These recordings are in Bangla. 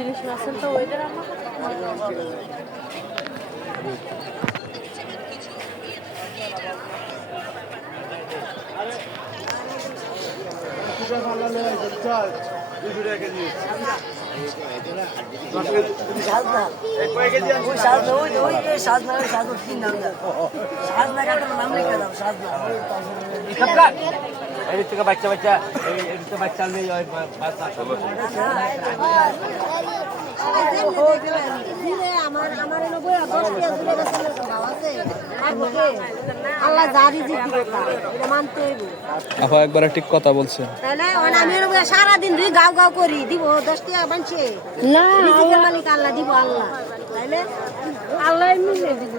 ইলিশ মাছের তো ওইদের বাচ্চা বাচ্চা বাচ্চা একবার ঠিক কথা বলছে সারাদিন গাও গাও করি দিব 10 টাকা বানছে না মালিক আল্লাহ দিব আল্লাহ তাইলে আল্লাহ মিলে দিব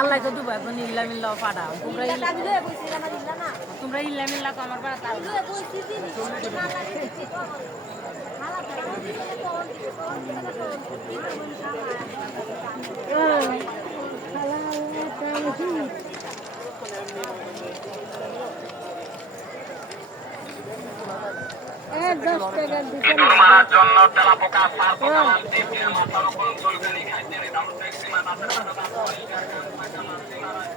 আল্লাহ তো দুবাই কোন ইল্লা মিল্লা পাড়া তোমরা ইল্লা মিল্লা আমার পাড়া তাল মারার জন্য তেলা পোকা সার পোকা মারতে গিয়ে মাথার উপর চুলকানি খাইতে দাম ট্যাক্সি মাথার মাথা পরিষ্কার করে মাথা মারতে মারার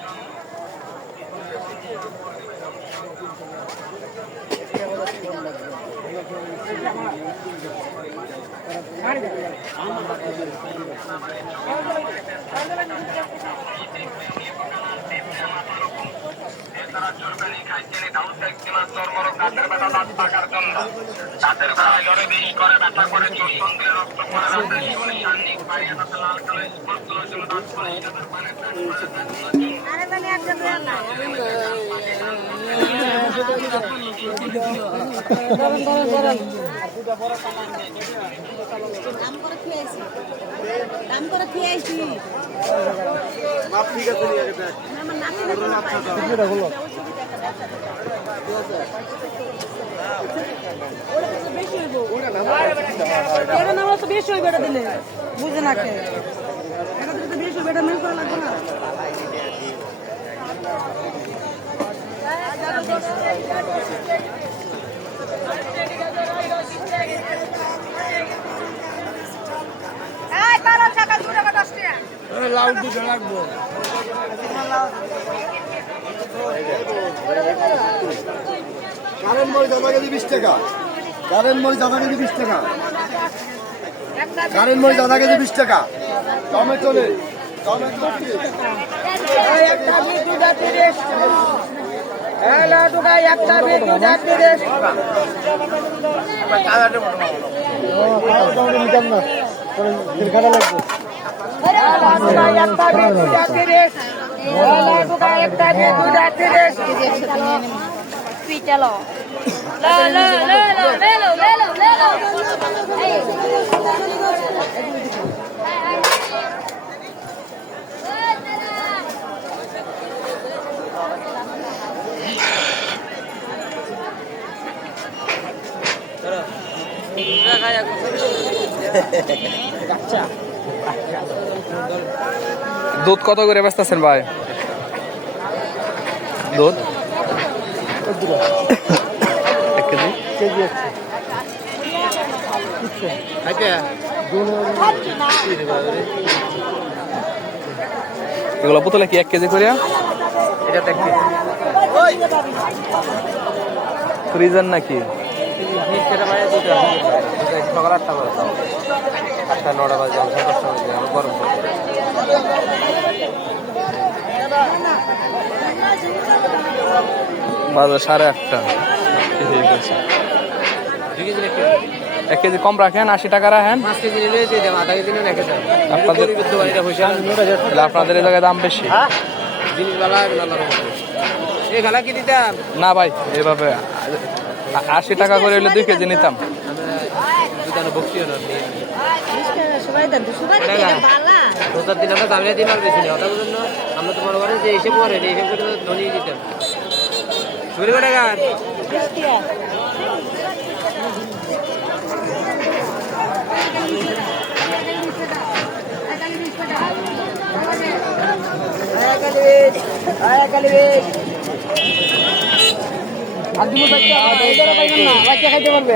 জন্য তাদের গায়ে জ্বরে বিষ করে ব্যথা করে চোখ দিয়ে রক্ত পড়ে রাতে জীবনে সান্নিক পাইয়ে তাতে লাল কালো স্পট তোলার জন্য দাঁত করে তাদের পানে বেশি হইবে দিলে বুঝে না কে বেশি হইবে মেন করা লাগবে না লাউ দিতে লাগবো কারেন্ট মরিচ আধা কেজি 20 টাকা কারেন্ট মরিচ আধা কেজি 20 টাকা কারেন্ট মরিচ আধা কেজি 20 টাকা টমেটো নেই টমেটো একটা বিদ্যুৎ 30 হ্যালো টুকা একটা বিদ্যুৎ 30 নিতাম না দিন খাটা লাগবে একটা বিদ্যুৎ 30 হ্যালো টুকা একটা বিদ্যুৎ 30 পিটালো লা লা লা লা লেলো লেলো লেলো এই দুধ কত করে বেচতেছেন ভাই? দুধ 1 কেজি এগুলো বোতলে কি 1 কেজি করে? এটা ফ্রিজার নাকি? সকাল 8টা বাজে 8টা 9টা বাজে 10টা বাজে গরম বাজার 8:30 ঠিক আছে। 1 কেজি কম রাখেন, 80 টাকা রাখেন। 5 কেজি নিলে দিয়ে দেব, আধা কেজি নিয়ে রেখে দেন। আপনাদের এই জায়গায় দাম বেশি। জিনিসওয়ালা এই খালা কি দিতাম না ভাই, এইভাবে 80 টাকা করে হলে 2 কেজি নিতাম। রোজার দিন আমরা দামিয়ে দিন আর বেশি নেই, ওটা বুঝুন না। আমরা তো মনে করেন যে এসে পরে এই হিসেব করে ধনিয়ে দিতাম। চুরি করে গান 20 টাকা আর দিমু বাচ্চা এবারে পাইবেন না বাচ্চা খাইতে পারবে